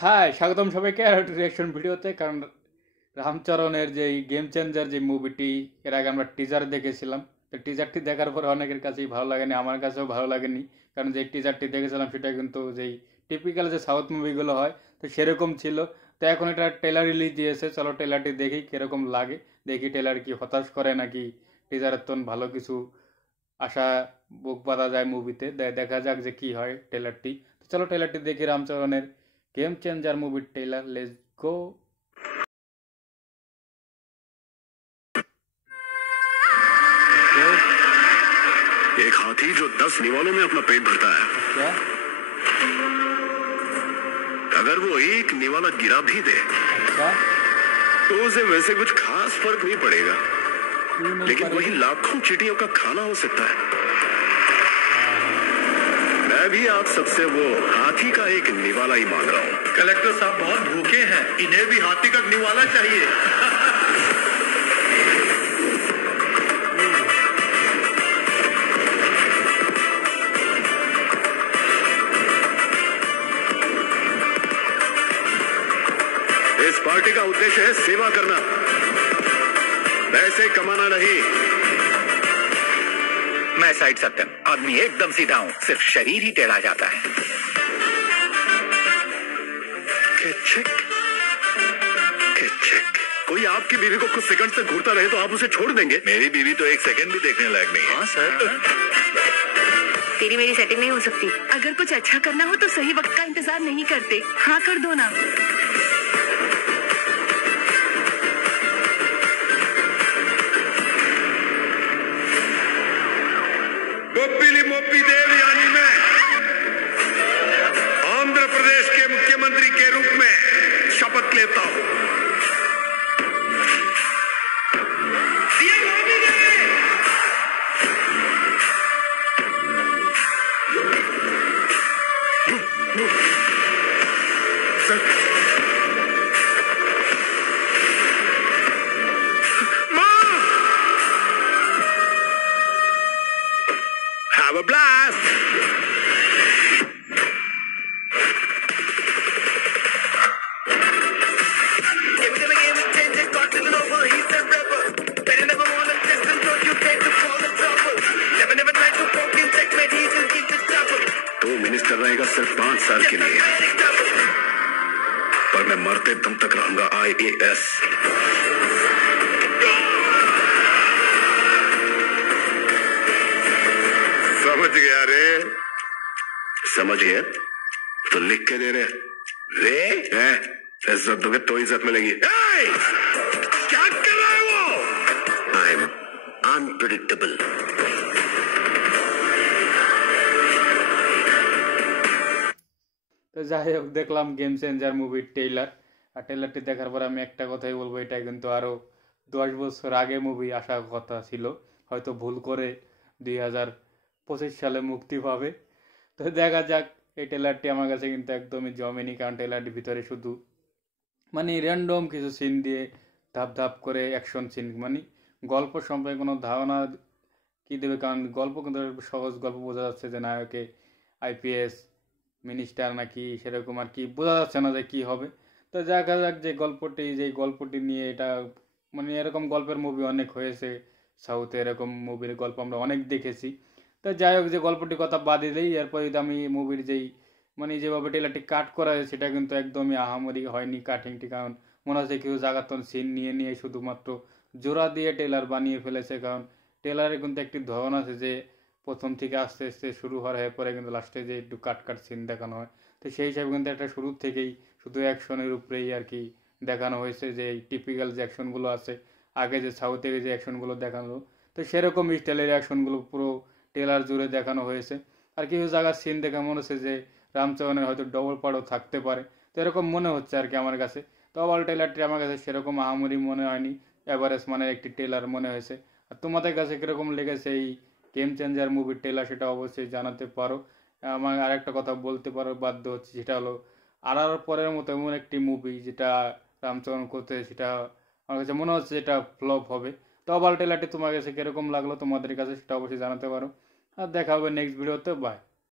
High, স্বাগতম সবাইকে আর একটা রিয়াকশন ভিডিওতে। কারণ রামচরণের যে গেম চেঞ্জার যে মুভিটি এর আগে আমরা টিজার দেখেছিলাম, তো টিজারটি দেখার পরে অনেকের কাছেই ভালো লাগেনি, আমার কাছেও ভালো লাগেনি। কারণ যে টিজারটি দেখেছিলাম সেটা কিন্তু যেই টিপিক্যাল যে সাউথ মুভিগুলো হয় তো সেরকম ছিল। তো এখন এটা ট্রেলার রিলিজ দিয়েছে, চলো ট্রেলারটি দেখি কিরকম লাগে, দেখি ট্রেলার কি হতাশ করে নাকি টিজারের তো ভালো কিছু আশা বুক বাঁধা যায় মুভিতে। দেখা যাক যে কি হয় ট্রেলারটি। তো চলো ট্রেলারটি দেখি রামচরণের Game Changer movie trailer. Let's go. एक हाथी जो 10 निवालों में अपना पेट भरता है, क्या? अगर वो एक निवाला गिरा भी दे क्या? तो उसे वैसे कुछ खास फर्क नहीं पड़ेगा, लेकिन वही लाखों चिड़ियों का खाना हो सकता है। मैं भी आप सबसे वो हाथी का एक निवाला ही मांग रहा हूँ। कलेक्टर साहब बहुत भूखे हैं, इन्हें भी हाथी का निवाला चाहिए। इस पार्टी का उद्देश्य है सेवा करना, पैसे कमाना नहीं। मैं साइड सत्यम, आदमी एकदम सीधा हूँ, सिर्फ शरीर ही टेढ़ा जाता है। कोई आपकी बीवी को कुछ सेकंड तक घूरता रहे तो आप उसे छोड़ देंगे? मेरी बीवी तो एक सेकंड भी देखने लायक नहीं है। हाँ सर। तेरी मेरी सेटिंग नहीं हो सकती। अगर कुछ अच्छा करना हो तो सही वक्त का इंतजार नहीं करते। हाँ कर दो ना। गोपीली मोपी देव यानी मैं आंध्र प्रदेश के मुख्यमंत्री के रूप में शपथ लेता हूं। Have a blast! तो मिनिस्टर रहेगा सिर्फ 5 साल के लिए, पर मैं मरते दम तक रहूंगा IAS। समझ गया रे? समझ गया तो लिख के दे रे इज्जत दोगे तो इज्जत मिलेगी। क्या कर रहा है वो? I am unpredictable. তো যাই হোক, দেখলাম গেম চেঞ্জার মুভির ট্রেলার। আর ট্রেলারটি দেখার পর আমি একটা কথাই বলবো, এটা কিন্তু আরও 10 বছর আগে মুভি আসার কথা ছিল, হয়তো ভুল করে 2025 সালে মুক্তি পাবে। তো দেখা যাক। এই ট্রেলারটি আমার কাছে কিন্তু একদমই জমেনি, কারণ ট্রেলারটির ভিতরে শুধু মানে র্যান্ডম কিছু সিন দিয়ে ধাপ ধাপ করে অ্যাকশন সিন, মানে গল্প সম্পর্কে কোনো ধারণা কী দেবে, কারণ গল্প কিন্তু সহজ গল্প, বোঝা যাচ্ছে যে নায়কে IPS মিনিস্টার নাকি সেরকম আর কি বোঝা যাচ্ছে না যে কী হবে। তো দেখা যাক যে গল্পটি নিয়ে এটা মানে এরকম গল্পের মুভি অনেক হয়েছে সাউথে, এরকম মুভির গল্প আমরা অনেক দেখেছি। তো যাই হোক, যে গল্পটির কথা বাদ দিলেই এরপরে যদি আমি মুভির মানে যেভাবে ট্রেলারটি কাট করা হয়েছে সেটা কিন্তু একদমই আহামরি হয়নি কাটিংটি, কারণ মনে হচ্ছে কিছু জায়গাতন সিন নিয়ে নিয়ে শুধুমাত্র জোড়া দিয়ে ট্রেলার বানিয়ে ফেলেছে। কারণ ট্রেলারে কিন্তু একটি ধরন আছে যে প্রথম থেকে আস্তে আস্তে শুরু হওয়ার পরে কিন্তু লাস্টে যে একটু কাট সিন দেখানো হয়। তো সেই হিসাবে কিন্তু একটা শুরুর থেকেই শুধু অ্যাকশনের উপরেই আর কি দেখানো হয়েছে, যে টিপিক্যাল যে অ্যাকশনগুলো আছে আগে যে সাউথে যে অ্যাকশনগুলো দেখানো, তো সেরকম স্টাইলের অ্যাকশনগুলো পুরো ট্রেলার জুড়ে দেখানো হয়েছে। আর কিছু জায়গার সিন দেখে মনে হচ্ছে যে রামচরণের হয়তো ডবল পার্টও থাকতে পারে, তো এরকম মনে হচ্ছে আর কি আমার কাছে। তো ওভারঅল ট্রেলারটি আমার কাছে সেরকম আহামরি মনে হয়নি, এভারেজ মানের একটি ট্রেলার মনে হয়েছে। আর তোমাদের কাছে কীরকম লেগেছে এই গেম চেঞ্জার মুভির ট্রেলার, সেটা অবশ্যই জানাতে পারো। আমার আরেকটা কথা বলতে পারো বাধ্য হচ্ছে, সেটা হলো আর পরের মতো এমন একটি মুভি যেটা রামচরণ করতে, সেটা আমার কাছে মনে হচ্ছে এটা ফ্লপ হবে। তো ওভারঅল ট্রেলারটি তোমার কাছে কীরকম লাগলো তোমাদের কাছে সেটা অবশ্যই জানাতে পারো। আর দেখা হবে নেক্সট ভিডিওতে। বাই।